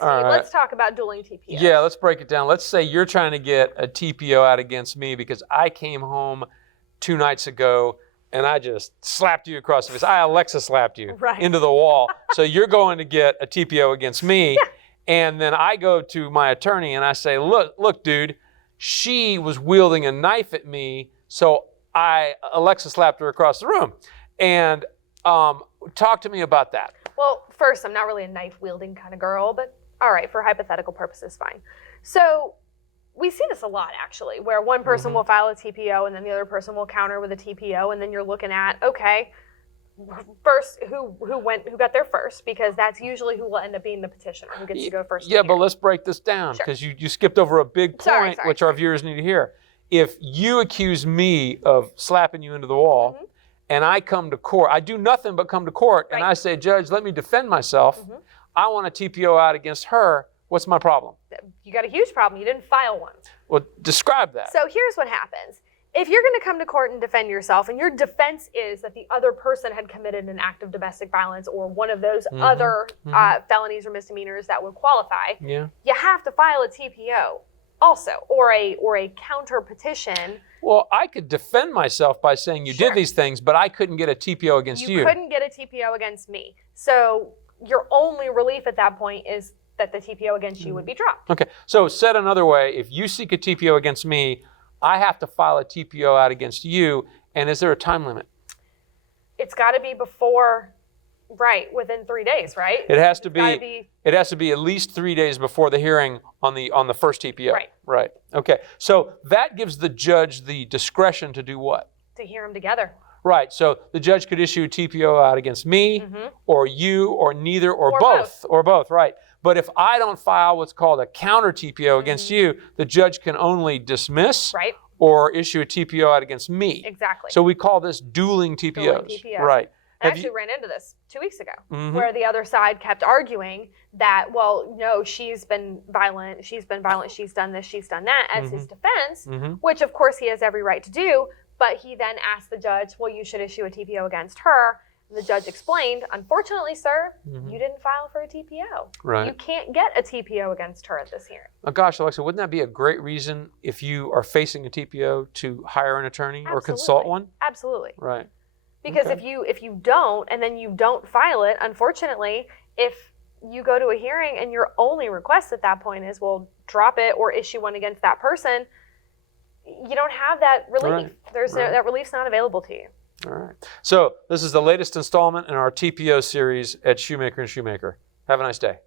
let's talk about dueling TPOs. Yeah, let's break it down. Let's say you're trying to get a TPO out against me because I came home 2 nights ago and I just slapped you across the face. I Alexa slapped you into the wall. So you're going to get a TPO against me. Yeah. And then I go to my attorney and I say, look, dude, she was wielding a knife at me, so Alexa slapped her across the room. And talk to me about that. Well, first, I'm not really a knife-wielding kind of girl, but all right, for hypothetical purposes, fine. So we see this a lot, actually, where one person will file a TPO and then the other person will counter with a TPO, and then you're looking at, okay, first, who got there first, because that's usually who will end up being the petitioner, who gets to go first. Yeah, but let's break this down, because you skipped over a big point, which our viewers need to hear. If you accuse me of slapping you into the wall, and I come to court, I do nothing but come to court, and I say, Judge, let me defend myself. I want a TPO out against her. What's my problem? You got a huge problem. You didn't file one. Well, describe that. So here's what happens. If you're going to come to court and defend yourself, and your defense is that the other person had committed an act of domestic violence or one of those other felonies or misdemeanors that would qualify, you have to file a TPO also, or a counter petition. Well, I could defend myself by saying you did these things, but I couldn't get a TPO against you. You couldn't get a TPO against me. So your only relief at that point is that the TPO against you would be dropped. Okay. So said another way, if you seek a TPO against me, I have to file a TPO out against you. And is there a time limit? It's got to be before, within 3 days, right? It has to be. It has to be at least 3 days before the hearing on the first TPO. Right. Okay. So that gives the judge the discretion to do what? To hear them together. Right. So the judge could issue a TPO out against me, or you, or neither, or both. Or both. Right. But if I don't file what's called a counter TPO against you, the judge can only dismiss or issue a TPO out against me. Exactly. So we call this dueling TPOs. Dueling TPOs. Right. I actually ran into this 2 weeks ago, where the other side kept arguing that, well, no, she's been violent, she's done this, she's done that, as his defense, which of course he has every right to do, but he then asked the judge, well, you should issue a TPO against her. And the judge explained, unfortunately, sir, you didn't file for a TPO. Right. You can't get a TPO against her at this hearing. Oh, gosh, Alexa, wouldn't that be a great reason if you are facing a TPO to hire an attorney or consult one? Absolutely. Right. Because if you don't, and then you don't file it, unfortunately, if you go to a hearing and your only request at that point is, well, drop it or issue one against that person, you don't have that relief. That relief's not available to you. All right. So this is the latest installment in our TPO series at Shewmaker and Shewmaker. Have a nice day.